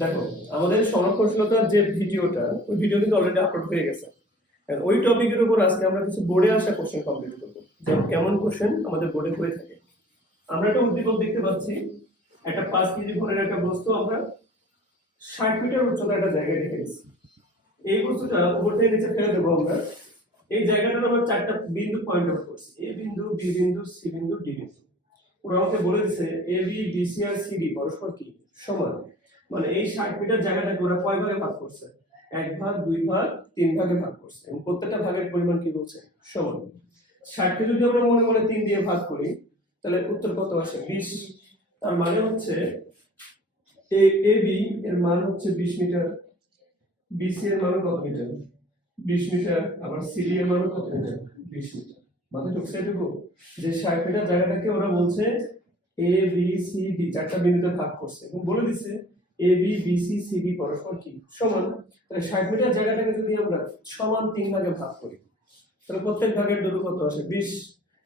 দেখো আমাদের সংরক্ষণশীলতার যে ভিডিওটা, ওই ভিডিও কিন্তু অলরেডি আপলোড হয়ে গেছে। ওই টপিকের উপর আজকে আমরা কিছু বোর্ডে আসা কোশ্চেন কমপ্লিট করবো, যে কেমন কোশ্চেন আমাদের বোর্ডে হয়ে থাকে। আমরা একটা উদ্দীপক দেখতে পাচ্ছি, একটা 5 কেজি ভরের একটা বস্তু আমরা 60 মিটার উচ্চতার একটা জায়গায় রেখে দিচ্ছি। এই বস্তুটা উপর থেকে নিচে ফেলে দেবো আমরা। এই জায়গাটার আমরা 4টা বিন্দু পয়েন্ট আউট করছি, এ বিন্দু, বি বিন্দু, সি বিন্দু, ডি বিন্দু। ওরা আমাকে বলে দিচ্ছে এ বি, বি সি আর সি ডি পরস্পর কি সমান। মানে এই 60 মিটার জায়গাটাকে ওরা কয় ভাগে ভাগ করছে? 1 ভাগ, 2 ভাগ, 3 ভাগে ভাগ করছে, এবং প্রত্যেকটা ভাগের পরিমাণ কি বলছে? সমান। 60 কে যদি আমরা মনে মনে 3 দিয়ে ভাগ করি, তাহলে উত্তর কত আসে? 20। তার মানে হচ্ছে এ বি এর মান হচ্ছে 20 মিটার, বি সি এর মান কত মিটার? 20 মিটার। আবার সি ডি এর মান কত মিটার? 20 মিটার। মানে ঢুকছে এটুকু, যে 60 মিটার জায়গাটাকে ওরা বলছে এ বি সি ডি 4টা বিন্দুতে ভাগ করছে, এবং বলে দিছে A B B C C D পরস্পর কি সমান। তাহলে 60 মিটার জায়গাটাকে যদি আমরা সমান 3 ভাগে ভাগ করি, তাহলে প্রত্যেক ভাগের দৈর্ঘ্য কত আসে? 20।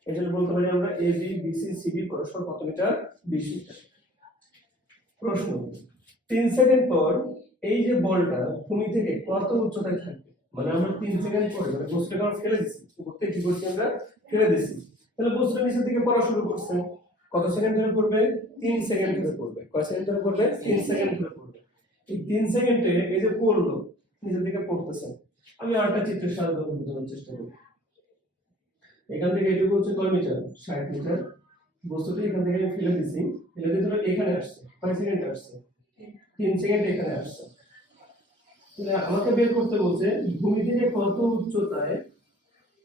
এই জন্য বলতে পারি আমরা A B B C C D পরস্পর কত মিটার? 20 মিটার। প্রশ্ন, 3 সেকেন্ড পর এই যে বলটা ভূমি থেকে কত উচ্চতায় থাকবে? মানে আমরা 3 সেকেন্ড পরে, মানে বস্তুটাকে আমরা ফেলে দিচ্ছি, উপর থেকে কি করছি আমরা? ফেলে দিচ্ছি। তাহলে বস্তুটা নিচের দিকে পড়া শুরু করছে, কত সেকেন্ড ধরে পড়বে? 3 সেকেন্ড ধরে পড়বে। কয় সেকেন্ড ধরে পড়বে? 3 সেকেন্ড ধরে পড়বে। এই 3 সেকেন্ডে এই যে পড়লো, নিচের দিকে পড়তেছে। আমি আরেকটা চিত্রের সাহায্যে বোঝানোর চেষ্টা করি। এখান থেকে এটুকু হচ্ছে কয় মিটার? 60 মিটার। বস্তুটা এখান থেকে ফেলে দিছি, ফেলে দিয়ে ধরো এখানে আসছে, কয় সেকেন্ড আসছে? 3 সেকেন্ড এখানে আসছে। তাহলে আমাকে বের করতে বলছে ভূমি থেকে কত উচ্চতায়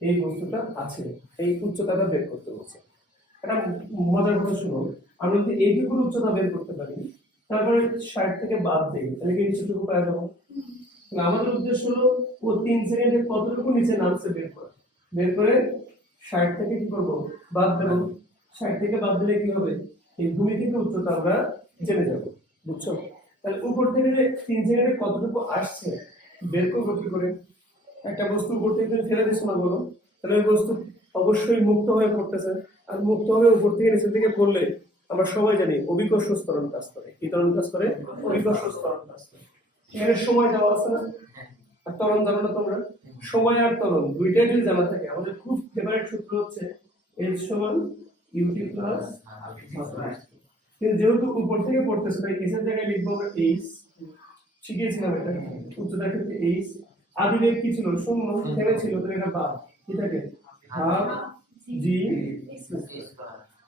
এই বস্তুটা আছে, এই উচ্চতাটা বের করতে বলছে। এটা মজার কথা শুনো, আমরা যদি এইটুকু উচ্চতা বের করতে পারি, তারপরে 60 থেকে বাদ দেই, তাহলে কি নিচেটুকু পাওয়া যাবে? তাহলে আমাদের উদ্দেশ্য হলো ও 3 সেকেন্ডে কতটুকু নিচে নামছে বের করা। বের করে 60 থেকে কি করব? বাদ দেব। 60 থেকে বাদ দিলে কি হবে? এই ভূমি থেকে উচ্চতা আমরা জেনে যাব। বুঝছো? তাহলে উপর থেকে 3 সেকেন্ডে কতটুকু আসছে বের করবো কি করে? একটা বস্তু উপর থেকে তুমি ফেলে দিচ্ছ না, বলো, তাহলে ওই বস্তু অবশ্যই মুক্ত হয়ে পড়তেছে। আর মুক্ত হয়ে উপর থেকে নিচের দিকে পড়লে আমরা সবাই জানি অভিকর্ষ ত্বরণ কাজ করে। কি ত্বরণ কাজ করে? অভিকর্ষ ত্বরণ কাজ করে। এখানে সময় দেওয়া আছে না, আর ত্বরণ জানো না তোমরা? সময় আর ত্বরণ দুইটাই যদি জানা থাকে, আমাদের খুব ফেভারিট সূত্র হচ্ছে H সমান ইউটি প্লাস। কিন্তু যেহেতু উপর থেকে পড়তেছে, তাই এস এর জায়গায় লিখবো আমরা এইচ। শিখিয়েছিলাম এটা, উচ্চতার ক্ষেত্রে এইচ। আদিবেগ কি ছিল? শূন্য। থেমে ছিল, তাহলে এটা বাদ কি থাকে? হাফ জি।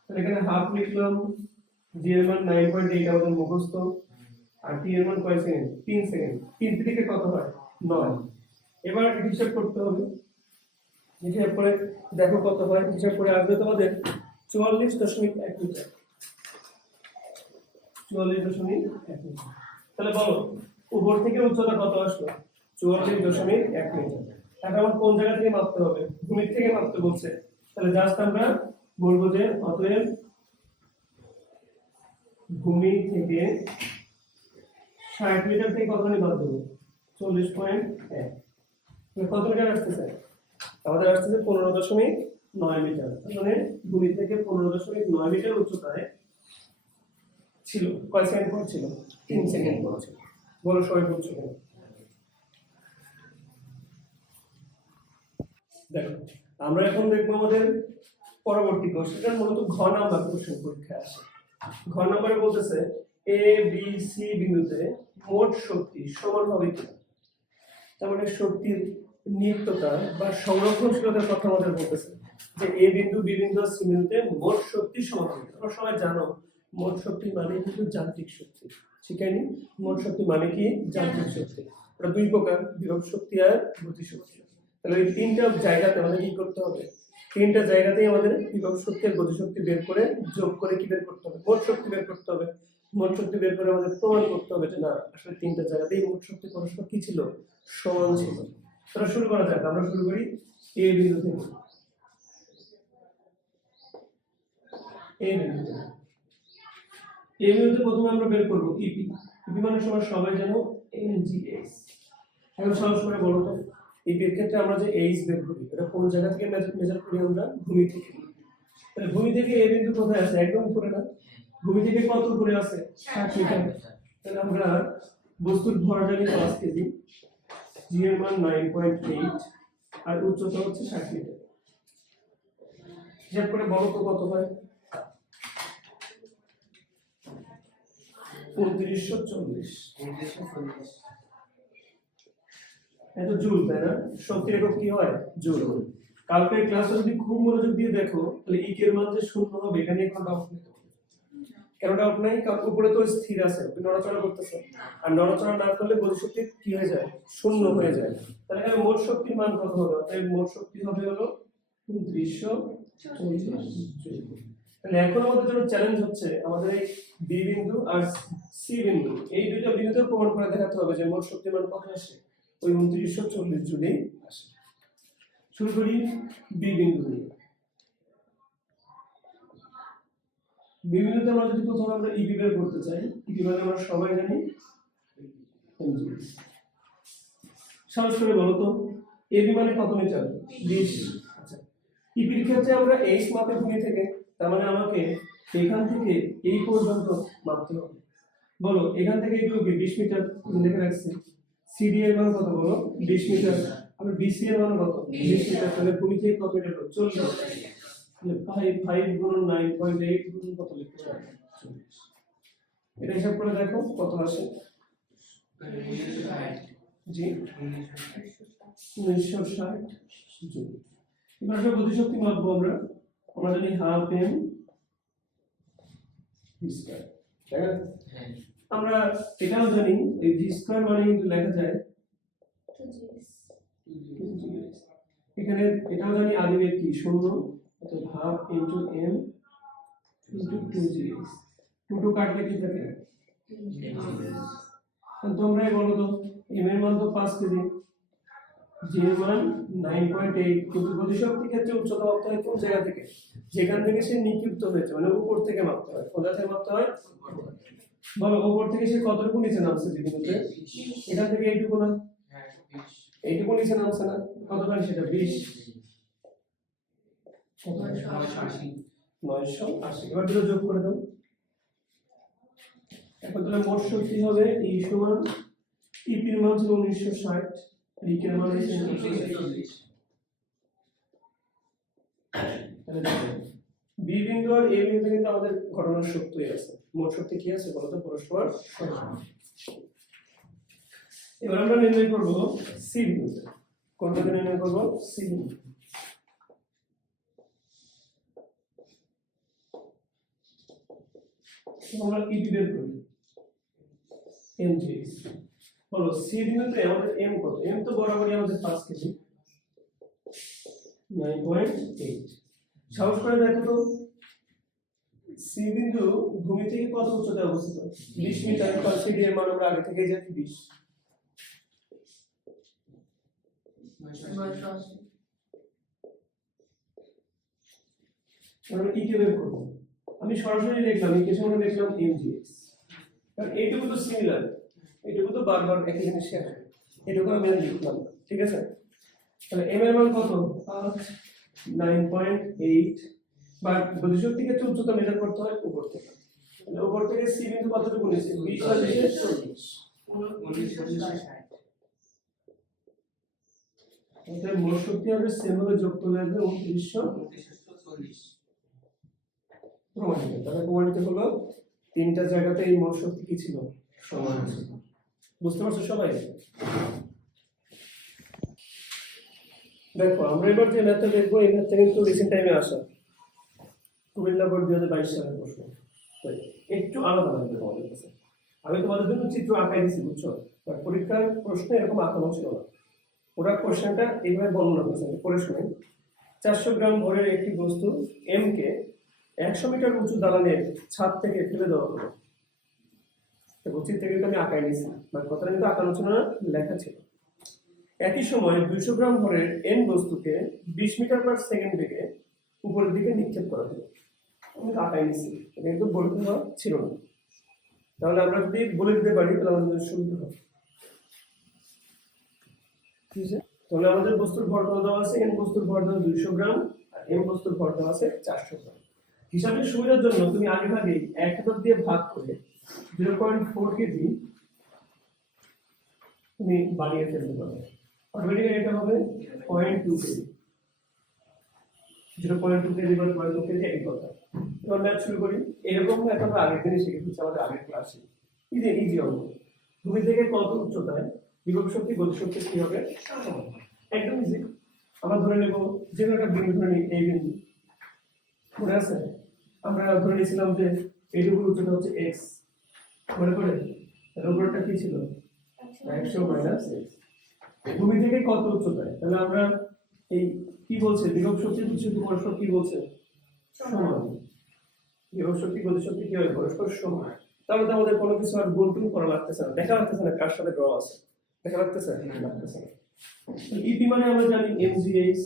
তাহলে এখানে হাফ লিখলাম, জি এর মান 9.8 আমাদের মুখস্থ, আর টি এর মান কয় সেকেন্ড? 3 সেকেন্ড। 3 থেকে কত হয়? 9। এবার হিসাব করতে হবে। হিসাব করে দেখো কত হয়। হিসাব করে আসবে তোমাদের 44.1 মিটার। 44.1 মিটার। তাহলে বলো উপর থেকে উচ্চতা কত আসলো? 44.1 মিটার। এখন আমার কোন জায়গা থেকে মাপতে হবে? ভূমি থেকে মাপতে বলছে। তাহলে জাস্ট আমরা বলবো যে অতএব ভূমি থেকে 60 মিটার থেকে কতখানি বাদ দেবো? 40.1। কত মিটার আসতেছে? আমাদের আসতেছে 15.9 মিটার। মানে ভূমি থেকে 15.9 মিটার উচ্চতায় ছিল। কয় সেকেন্ড পর ছিল? 3 সেকেন্ড পর ছিল। বলো সবাই বুঝছো কেন? দেখো আমরা এখন দেখবো আমাদের পরবর্তী কোশ্চেন, মূলত ঘ নাম্বার কোশ্চেন পরীক্ষায় আসে। ঘ নাম্বারে বলতেছে এ বি সি বিন্দুতে মোট শক্তি সমান হবে কিনা। তার মানে শক্তির নিত্যতা বা সংরক্ষণশীলতার কথা আমাদের বলতেছে, যে এ বিন্দু, বি বিন্দু আর সি বিন্দুতে মোট শক্তি সমান হবে। তোমরা সবাই জানো মোট শক্তি মানে কিন্তু যান্ত্রিক শক্তি। শিখাইনি? মোট শক্তি মানে কি? যান্ত্রিক শক্তি। ওটা দুই প্রকার, বিভব শক্তি আর গতি শক্তি। তাহলে এই তিনটা জায়গাতে আমাদের কি করতে হবে? তিনটা জায়গাতেই আমাদের বিভব শক্তি আর গতি শক্তি বের করে যোগ করে কি বের করতে হবে? মোট শক্তি বের করতে হবে। মোট শক্তি বের করে আমাদের প্রমাণ করতে হবে যে না, আসলে তিনটা জায়গাতেই মোট শক্তি পরস্পর কি ছিল? সমান ছিল। তাহলে শুরু করা যাক। আমরা শুরু করি এ বিন্দু থেকে। এই বিন্দুতে প্রথমে আমরা বের করব ইপি। ইপি মানে সবাই জানো এনজিএস। এখন সহজ করে বলো তো, ইপি এর ক্ষেত্রে আমরা যে এইচ বের করি, এটা কোন জায়গা থেকে মেজার করি? আমরা ভূমি থেকে। তাহলে ভূমি থেকে এ বিন্দু কোথায় আছে? একদম উপরে না? ভূমি থেকে কত উপরে আছে? 60 মিটার। তাহলে আমরা বস্তুর ভর জানি 5 কেজি, জি এর মান 9.8 আর উচ্চতা হচ্ছে 60 মিটার। হিসাব করে বলো তো কত হয়? 2940। এত জুল, তাই না? শক্তির একক কি হয়? জুল। কালকের ক্লাসে যদি খুব মনোযোগ দিয়ে দেখো তাহলে ই এর মান যে শূন্য হবে এখানে কোনো ডাউট নেই। কেন ডাউট নাই? কারণ উপরে তো স্থির আছে, তুমি নড়াচড়া করতেছে, আর নড়াচড়া না করলে গতিশক্তি কি হয়ে যায়? শূন্য হয়ে যায়। তাহলে এখানে মোট শক্তির মান কত হবে? তাই মোট শক্তি হবে হলো 2940। তাহলে এখন আমাদের জন্য চ্যালেঞ্জ হচ্ছে আমাদের এই বি বিন্দু আর সি বিন্দু, এই দুইটা বিন্দুতে প্রমাণ করে দেখাতে হবে যে মোট শক্তির মান কত আসে, ওই 2940 জুলেই আসে। শুরু করি বি বিন্দু দিয়ে। বি বিন্দুতে আমরা যদি প্রথমে আমরা ইবি বের করতে চাই, ইবি মানে আমরা সবাই জানি mgs। সহজ করে বলো তো এবি মানে কত মিটার? 20। আচ্ছা, ইবির ক্ষেত্রে আমরা এইচ মাপে ভূমি থেকে, তার মানে আমাকে এখান থেকে এই পর্যন্ত মাপতে হবে। বলো এখান থেকে এগুলো কি 20 মিটার লিখে রাখছি। সিডি এর মান কত বলো? 20 মিটার। আর বিসি এর মান কত? 20 মিটার। তাহলে ভূমি থেকে কত মিটার? 40। তাহলে 5 গুণ 9.8 গুণ কত লিখতে হবে? 40। এটা হিসাব করে দেখো কত আসে। জি 1960 জুল। এবার আমরা গতিশক্তি মাপবো। আমরা জানি হাফ এম স্কয়ার, তাই না? আমরা এটাও জানি এই ভি স্কয়ার মানে কিন্তু লেখা যায় 2g। এখানে এটাও জানি আদিবেগ কি? শূন্য, অর্থাৎ half into M into 2g। 2 কাটলে কি থাকে? তোমরাই বলো তো এম এর মান তো 5 কেজি, জি এর মান 9.8, কিন্তু গতিশক্তি ক্ষেত্রে উচ্চতা মাপতে হয় কোন জায়গা থেকে? যেখান থেকে সে নিক্ষিপ্ত হয়েছে, মানে উপর থেকে মাপতে হয়। কোথা থেকে মাপতে হয়? বলো উপর থেকে সে কতটুকু নিচে নামছে বিন্দুতে? এখান থেকে এইটুকু না? এইটুকু নিচে নামছে না? কতখানি সেটা? 20। 980। এবার দুটো যোগ করে দাও। এখন তাহলে মোট শক্তি হবে ই সমান ইপির মান ছিল 1960, রিকের মান হচ্ছে 1940। তাহলে দেখো বি বিন্দু আর এ বিন্দু কিন্তু আমাদের ঘটনার শক্তি আছে। মোট শক্তি কি আছে বলো তো? পরস্পর সমান। এবার আমরা নির্ণয় করব সি বিন্দু। কোনটাকে নির্ণয় করব? সি বিন্দু। আমরা ইপি বের করি mgs। বলো সি বিন্দুতে আমাদের m কত? m তো বরাবরই আমাদের 5 কেজি, 9.8। সহজ করে দেখো তো সি বিন্দু ভূমি থেকে কত উচ্চতায় অবস্থিত? 20 মিটার। তার সিডি এর মান আমরা আগে থেকেই জানি 20। আমরা ই কে বের করব। আমি সরাসরি লিখলাম ই কে সমান লিখলাম mgs, কারণ এইটুকু তো সিমিলার, এইটুকু তো বারবার একই জিনিস আসে, এইটুকু আমি লিখলাম, ঠিক আছে? তাহলে m এর মান কত? 9.8। বা গতিশক্তি ক্ষেত্রে উচ্চতা মেজার করতে হয় উপর থেকে। তাহলে উপর থেকে সি বিন্দু কতটুকু নিয়েছে? 20 আর 40। 1960। তাহলে মোট শক্তি হবে সেম ভাবে যোগ করলে আসবে 2940। প্রমাণিত। তাহলে প্রমাণিত হলো তিনটা জায়গাতে এই মোট শক্তি কি ছিল? সমান ছিল। বুঝতে পারছো সবাই? দেখো আমরা এবার যে ম্যাথটা দেখবো এই ম্যাথটা কিন্তু রিসেন্ট টাইমে আসা, কুমিল্লা বোর্ড 2022 সালের প্রশ্ন। একটু আলাদা লাগবে তোমাদের কাছে। আমি তোমাদের জন্য চিত্র আঁকাই দিচ্ছি, বুঝছো? বাট পরীক্ষার প্রশ্ন এরকম আঁকানো ছিল না। ওরা কোশ্চেনটা এইভাবে বর্ণনা করেছে, পড়ে শুনে। 400 গ্রাম ভরের একটি বস্তু এম কে 100 মিটার উঁচু দালানের ছাদ থেকে ফেলে দেওয়া হলো। চিত্রে কিন্তু আমি আঁকাই নিয়েছি, বাট কথাটা কিন্তু আঁকানো ছিল না, লেখা ছিল। একই সময় 200 গ্রাম ভরের এন বস্তুকে 20 মিটার পার সেকেন্ড বেগে উপরের দিকে নিক্ষেপ করা হলো। আমি আঁকাই নিয়েছি, এটা কিন্তু বলতে ছিল না। তাহলে আমরা যদি বলে দিতে পারি তাহলে আমাদের সুবিধা হবে। ঠিক আছে? তাহলে আমাদের বস্তুর ভর দেওয়া আছে, এন বস্তুর ভর দেওয়া 200 গ্রাম আর এম বস্তুর ভর দেওয়া আছে 400 গ্রাম। হিসাবের সুবিধার জন্য তুমি আগে ভাগে 1 দিয়ে ভাগ করে 0.4 কেজি তুমি বানিয়ে ফেলতে পারবে। অটোমেটিক্যালি এটা হবে 0.2 কেজি, 0.2 কেজি বা 0.2 কেজি একই কথা। এবার ম্যাথ শুরু করি। এরকম ম্যাথ আমরা আগের দিনই শিখে ফেলছি আমাদের আগের ক্লাসে। ইজি অঙ্ক। ভূমি থেকে কত উচ্চতায় বিভব শক্তি গতি শক্তি কি হবে? একদম ইজি। আমরা ধরে নেব যে একটা বিন্দু ধরে নিই, এই বিন্দু মনে আছে? আমরা ধরে নিয়েছিলাম যে এইটুকুর উচ্চতা হচ্ছে x, মনে পড়ে? এর উপরটা কি ছিল? 100 মাইনাস x। ভূমি থেকে কত উচ্চতায়? তাহলে আমরা এই কি বলছে, বিভব শক্তি গতি শক্তি পরস্পর কি বলছে? সমান। বিভব শক্তি গতি শক্তি কি হয়? পরস্পর সমান। তাহলে তো আমাদের কোনো কিছু আর গুণটুন করা লাগতেছে না, দেখা লাগতেছে না কার সাথে ড্র আছে, দেখা লাগতেছে লাগতেছে না। ইপি মানে আমরা জানি mgh,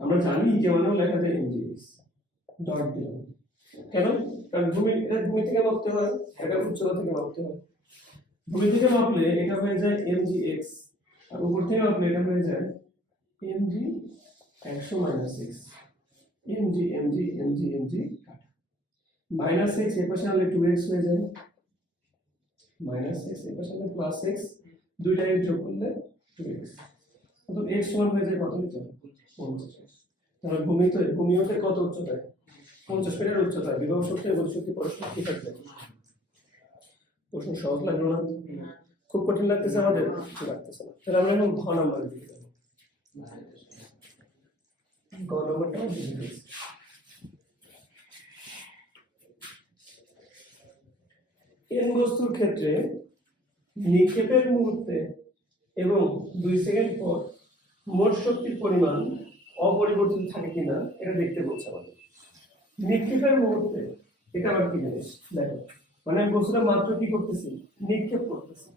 আমরা জানি যে মানেও লেখা যায় mgh ডট দিলাম। কেন? কারণ ভূমি থেকে মাপতে হয়, এটা উচ্চতা থেকে মাপতে হয়। ভূমি থেকে মাপলে এটা হয়ে যায় mgx, আর উপর থেকে মাপলে এটা হয়ে যায় mg 100 minus x, mg mg mg mg minus x এর পাশে আনলে 2x হয়ে যায়, মাইনাস x এর পাশে আনলে প্লাস x, দুইটা এর যোগ করলে 2x, তো x সমান হয়ে যায় কত মিটার? 50। তাহলে ভূমি হতে কত উচ্চতায়? 50 মিটার উচ্চতায় বিভব শক্তি গতি শক্তি পরস্পর কি থাকবে? প্রশ্ন সহজ লাগলো না? খুব কঠিন লাগতেছে আমাদের? লাগতেছে না। তাহলে আমরা এখন ঘ নাম্বার দিকে যাব। ঘ নাম্বারটা দিয়ে দিয়েছি। এন বস্তুর ক্ষেত্রে নিক্ষেপের মুহূর্তে এবং 2 সেকেন্ড পর মোট শক্তির পরিমাণ অপরিবর্তিত থাকে কিনা এটা দেখতে বলছে আমাদের। নিক্ষেপের মুহূর্তে এটা আবার কি জিনিস দেখো, মানে আমি বস্তুটা মাত্র কি করতেছি? নিক্ষেপ করতেছি।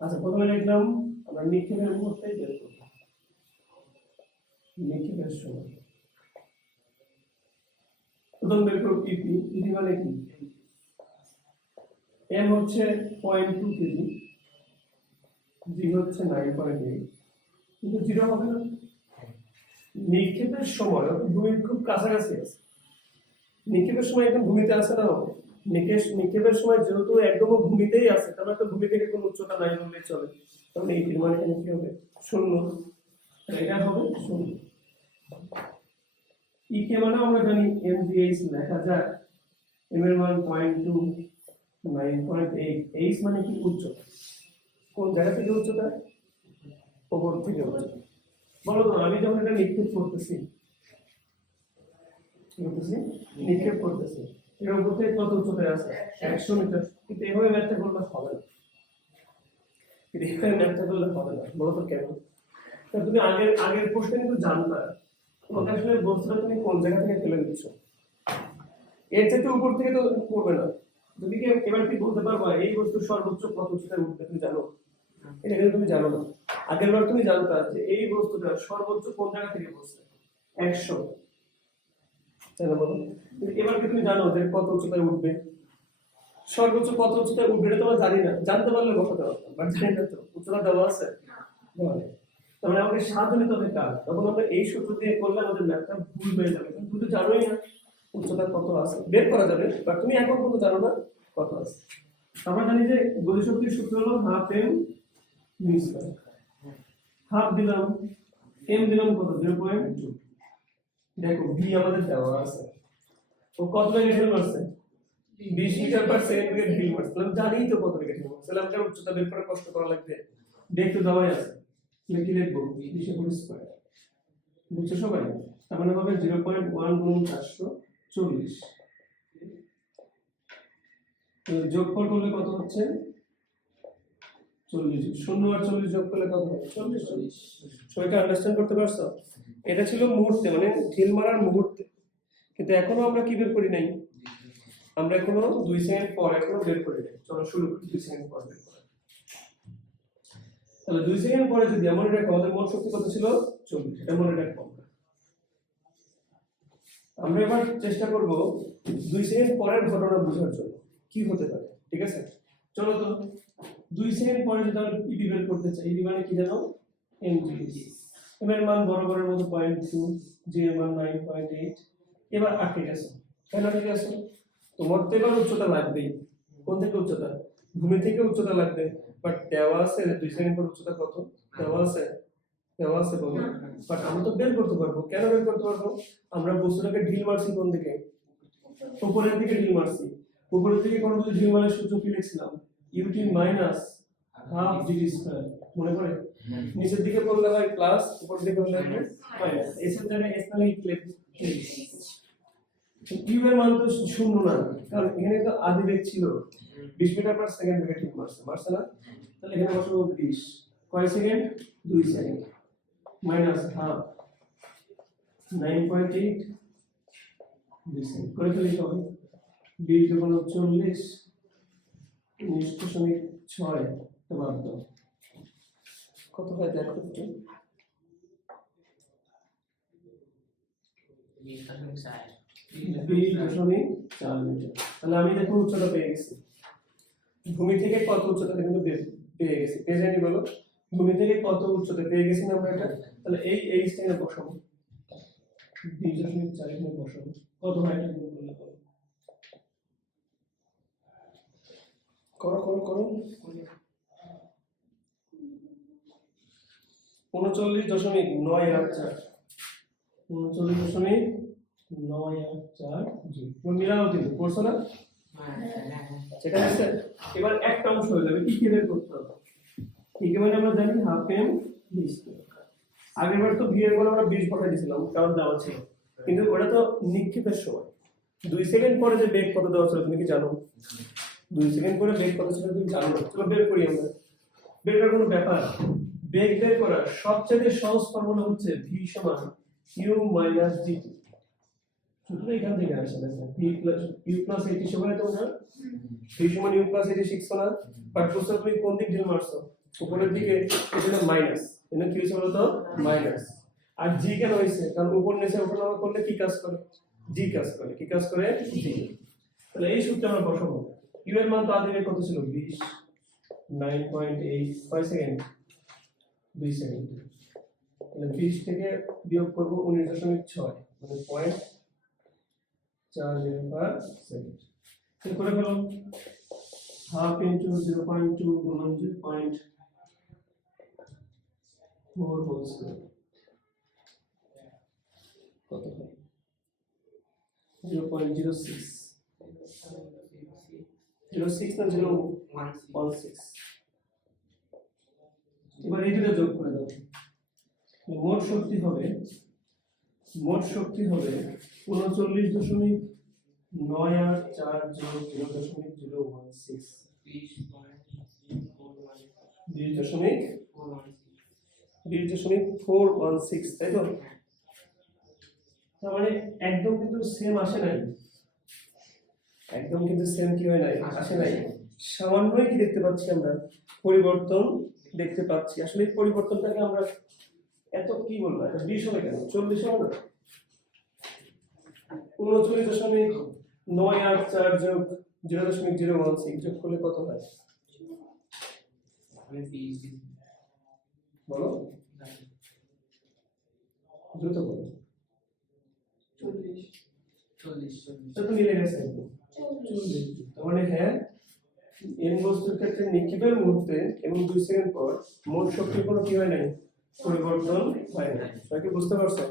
আচ্ছা, প্রথমে লিখলাম আমরা নিক্ষেপের মুহূর্তে বের করব। নিক্ষেপের সময় প্রথম বের করব ইপি। ইপি মানে কি? এম হচ্ছে 0.2 কেজি, জি হচ্ছে 9.8, কিন্তু 0 হবে না। নিক্ষেপের সময় ভূমির খুব কাছাকাছি আছে। নিক্ষেপের সময় একদম ভূমিতে আছে না? নিক্ষেপের সময় যেহেতু একদম ভূমিতেই আছে, তাহলে তো ভূমি থেকে কোনো উচ্চতা নাই বললে চলে। তাহলে এই মান এখানে কি হবে? 0। এটা হবে 0। ই কে মানে আমরা জানি mgh লেখা যায়, m এর মান 0.2, 9.8, h মানে কি? উচ্চতা। কোন জায়গা থেকে উচ্চতা? উপর থেকে উচ্চতা। বলো তো, আমি যখন এটা নিক্ষেপ করতেছি নিক্ষেপ করতেছি, এর উপর থেকে কত উচ্চতায় আছে? 100 মিটার। কিন্তু এভাবে ম্যাথটা করলে হবে না, এভাবে ম্যাথটা করলে হবে না। বলো তো কেন? তুমি আগের প্রশ্নে কিন্তু জানতা তোমাকে আসলে বস্তুটা তুমি কোন জায়গা থেকে ফেলে দিচ্ছ, এর চেয়ে উপর থেকে তো পড়বে না। যদি কি এবার কি বলতে পারবা এই বস্তুর সর্বোচ্চ কত উচ্চতায় উঠবে? তুমি জানো? এটা কিন্তু তুমি জানো না। আগের বার তুমি জানতা যে এই বস্তুটা সর্বোচ্চ কোন জায়গা থেকে পড়ছে? 100, তাই না? বলো, এবার কি তুমি জানো যে কত উচ্চতায় উঠবে? সর্বোচ্চ কত উচ্চতায় উঠবে এটা তোমরা জানি না, জানতে পারলে বসাতে পারতাম, বাট জানি না তো। উচ্চতা দেওয়া আছে? তাহলে আমাকে সাহায্য নিতে হবে কার? তখন আমরা এই সূত্র দিয়ে করলে আমাদের ম্যাথটা ভুল হয়ে যাবে। তুমি তো জানোই না উচ্চতা কত আছে, বের করা যাবে বাট তুমি এখন পর্যন্ত জানো না কত আছে। আমরা জানি যে গতিশক্তির সূত্র হলো half m v square. Half দিলাম, এম দিলাম কত? 0.2। দেখো ভি আমাদের দেওয়া আছে, ও কত বেগে ঢিল মারছে? 20 মিটার পার সেকেন্ড বেগে ঢিল মারছে। আমি জানি তো কত বেগে ঢিল মারছে, তাহলে আমাকে উচ্চতা বের করার কষ্ট করা লাগবে? দেখতে দেওয়াই আছে, কি লিখবো? 20 স্কয়ার। বুঝছো সবাই? তার মানে হবে 0.1 গুণ 440। তো যোগফল করলে কত হচ্ছে? 40। 0 আর 40 যোগ করলে কত হয়? 40। সবাইকে আন্ডারস্ট্যান্ড করতে পারছো? এটা ছিল মুহূর্তে, মানে ঢিল মারার মুহূর্তে। কিন্তু এখনো আমরা কি বের করি নাই? আমরা এখনো 2 সেকেন্ড পর এখনো বের করি নাই। চলো শুরু করি 2 সেকেন্ড পর বের করা। তাহলে 2 সেকেন্ড পরে যদি এমন একটা আমাদের মোট শক্তি কত ছিল? 40। এটা মনে রাখবো। আমরা এবার চেষ্টা করব 2 সেকেন্ড পরের ঘটনা বোঝার জন্য কি হতে পারে। ঠিক আছে, চলো তো 2 সেকেন্ড পরে যদি আমরা ইপি বের করতে চাই, ইপি মানে কি জানো? mgh। এম এর মান বরাবরের মতো 0.2, জি এর মান 9.8। এবার আটকে গেছে, কেন আটকে গেছে? তোমার তো এবার উচ্চতা লাগবেই। কোন থেকে উচ্চতা? ভূমি থেকে উচ্চতা লাগবে, বাট দেওয়া আছে 2 সেকেন্ড পর উচ্চতা কত, দেওয়া আছে বলো। বাট আমরা তো বের করতে পারবো, কেন বের করতে পারবো, আমরা বস্তুটাকে ঢিল মারছি কোন দিকে, উপরের দিকে ঢিল মারছি। উপরের দিকে কোন যদি ঢিল মারার সূত্র কি লিখছিলাম, ut minus half GT square, মনে পড়ে? নিচের দিকে বললে হয় প্লাস, উপরের দিকে বললে হয় মাইনাস। এস এর জায়গায় এস নালে কি লিখব, ইউ এর মান তো শূন্য না, কারণ এখানে তো আদি বেগ ছিল 20 মিটার পার সেকেন্ড বেগে ঠিক মারছে না, তাহলে এখানে বসাবো 20, কয় second, 2 second, minus half 9.8 2 second করে ফেলি সবাই। 20 যখন 40 19.6 বাদ দাও, কত হয় দেখো একটু, 20.4 মিটার। তাহলে আমি দেখো উচ্চতা পেয়ে গেছি, ভূমি থেকে কত উচ্চতা কিন্তু পেয়ে গেছি, পেয়ে যায়নি বলো, ভূমি থেকে কত উচ্চতা পেয়ে গেছি না আমরা এটা, তাহলে এই স্থানে বসাবো 20.4 এখানে বসাবো, কত হয় এটা গুণ করলে পাবো, করো 39.984 39.984 জি, তুমি মিলাও কিন্তু করছো না, সেটা আছে। এবার একটা অংশ হয়ে যাবে, কি বের করতে হবে, কি মানে আমরা জানি হাফ এম ভি স্কয়ার। আগেরবার তো ভি এর মান আমরা 20 বসাই দিয়েছিলাম, কারণ দেওয়া ছিল, কিন্তু ওটা তো নিক্ষেপের সময়। 2 সেকেন্ড পরে যে বেগ কত দেওয়া ছিল তুমি কি জানো, 2 সেকেন্ড পরে বেগ কত ছিল তুমি জানো, চলো বের করি আমরা। বের করার কোনো ব্যাপার, বেগ বের করার সবচেয়ে সহজ ফর্মুলা হচ্ছে ভি সমান ইউ মাইনাস জিটি। সূত্র এখান থেকে আসে, দেখো ভি প্লাস ইউ প্লাস 80 সমান তোমরা ভি সমান ইউ প্লাস 80 শিখছো না, বাট বুঝছো তুমি কোন দিক দিয়ে মারছো, উপরের দিকে, এখানে মাইনাস, এখানে কি হলো তো মাইনাস। আর জি কেন হইছে, কারণ উপর নিচে ওঠানামা করলে কি কাজ করে, জি কাজ করে, কি কাজ করে, জি। তাহলে এই সূত্রে আমরা বসাবো, ইউ এর মান তো আগে কত ছিল 20, 9.8 5 সেকেন্ড 2 সেকেন্ড, তাহলে 20 থেকে বিয়োগ করব 19.6 মানে 0.40 সেকেন্ড। কি করে ফেলো, হাফ ইনটু 0.2 গুণন 0.4 হোল স্কয়ার কত হয় 0.06 না 0.16। এবার এই দুটো যোগ করে দাও, মোট শক্তি হবে 39.984 যোগ 0.016 20.416, তাই তো? তার মানে একদম কিন্তু সেম আসে নাই, একদম কিন্তু সেম কি হয় নাই, আসে নাই, সামান্যই কি দেখতে পাচ্ছি আমরা, পরিবর্তন দেখতে পাচ্ছি। আসলে এই পরিবর্তনটাকে আমরা এত কি বলবো, এটা 20 হবে কেন, 40 হবে না, 39.984 যোগ 0.016 যোগ করলে কত হয় বলো, দ্রুত বলো, 40 তো মিলে গেছে 40। তার মানে হ্যাঁ, এন বস্তুর ক্ষেত্রে নিক্ষেপের মুহূর্তে এবং 2 সেকেন্ড পর মোট শক্তির কোনো কি হয় নাই, পরিবর্তন হয় না। সবাই কি বুঝতে পারছো?